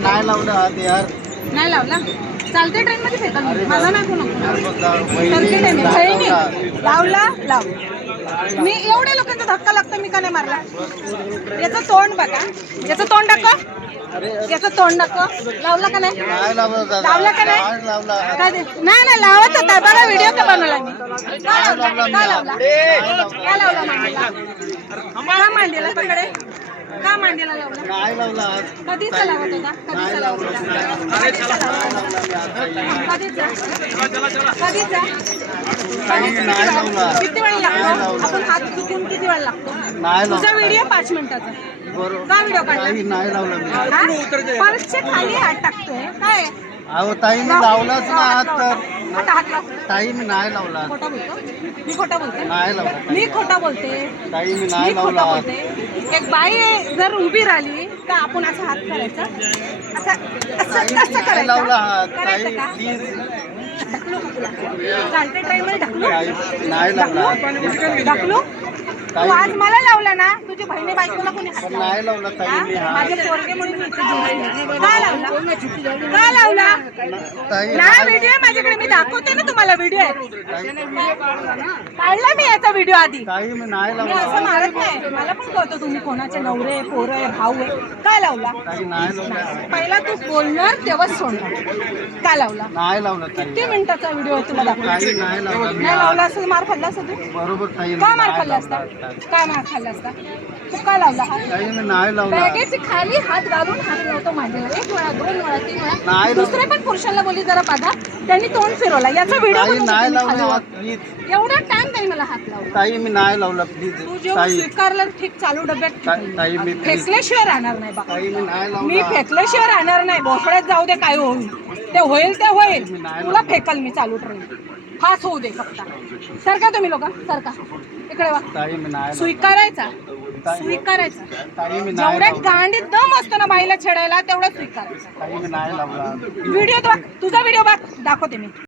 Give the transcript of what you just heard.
नाही लावलं हात यार. नाही लावला. चालते ट्रेन मध्ये फेकल मी. मला नको नको. वहिनी चालते नाही लावला लाव. मी एवढ्या लोकांचा धक्का लागतो मी का नाही मारला. याचं तोंड बघा. याचं तोंड दाखव. याचं तोंड दाखव. लावला का नाही. लावला का नाही. नाही नाही लावत होता बघा व्हिडिओ का बनवला मी. का लावला का लावला मांडीला. का मांडीला पकडे. का मांडीला लावला. नाही लावला. कधीचा लावत होता. कधीचा लावत होता. कधीचा किती वेळ लागतो. आपण हात चुकून किती वेळ लागतो. तुझा व्हिडिओ 5 मिनिटाचा. का व्हिडिओ काढला. नाही लावला. पर्सच्या खाली हात टाकतोय काय. अहो ताई मी लावलाच ना हात तर. आता हात लाव. ताई मी नाही लावला. खोटा बोलतो. मी खोटा बोलते. नाही लावला. मी खोटा बोलते. ताई मी मी नाही खोटा लावला. बोलते. एक बाई जर उभी राहिली तर आपण असं हात करायचा. असं नाही करायचं. लावला हात. ताई करायचं का. प्लीज. ढकलू का तुला. चालते ट्रेन मध्ये ढकलू. नाही लावला. ढकलू. तू आज मला लावला ना. तुझी बहिणी बायकोला कोणी हात लावला. नाही लावला ताई मी हात. माझे पोरगे म्हणून इथे जोडले. का लावला. का लावला. ताई नाही व्हिडिओ माझ्याकडे मी दाखवते ना तुम्हाला व्हिडिओ काढला मी याचा व्हिडिओ आधी. ताई मी नाही मी लावला. असं मारत नाही. मला पण कळतं तुम्ही कोणाचे नवरे पोरं आहे भाऊ आहे. काय लावला. ताई नाही लावला. पहिला तू बोलणार तेव्हाच सोडणार. का लावला. नाही लावला ताई. किती मिनिटाचा व्हिडिओ आहे तुला दाखवला. ताई नाही लावला. नाही लावला असं मार खाल्ला असता तू. बरोबर ताई. का मार खाल्ला असता. काय मार खाल्ला असता. तू काय लावला हात. ताई मी नाही लावला. बॅगेची खाली हात घालून हात लावतो माझ्याला. 1 वेळा 2 वेळा 3 वेळा. नाही दुसरे पण पुरुषांना बोलली जरा बघा. त्यांनी तोंड फिरवला. याचा व्हिडिओ ताई नाही लावला हात प्लीज. एवढा टाइम त्यांनी मला हात लावला. ताई मी नाही लावला प्लीज. तू जेव्हा ताई स्वीकारला ठीक चालू डब्यात ताई मी प्लीज. फेकल्याशिवाय राहणार नाही बघा. ताई मी नाही मी लावला. फेकल्याशिवाय राहणार नाही. भोसड्यात जाऊ दे काय होईल ते होईल ते होईल. तुला फेकल मी चालू ट्रेन. फास होऊ दे फक्त. सरका तुम्ही लोक सरका इकडे वा. ताई मी नाही स्वीकारायचा. स्वीकारायचा. ताई मी नाही जेवढ्या लावला. गांडीत दम असतो ना बाईला छेडायला तेवढं स्वीकारायचं. ताई मी नाही लावला. व्हिडिओ तुझा व्हिडिओ बघ दाखवते मी.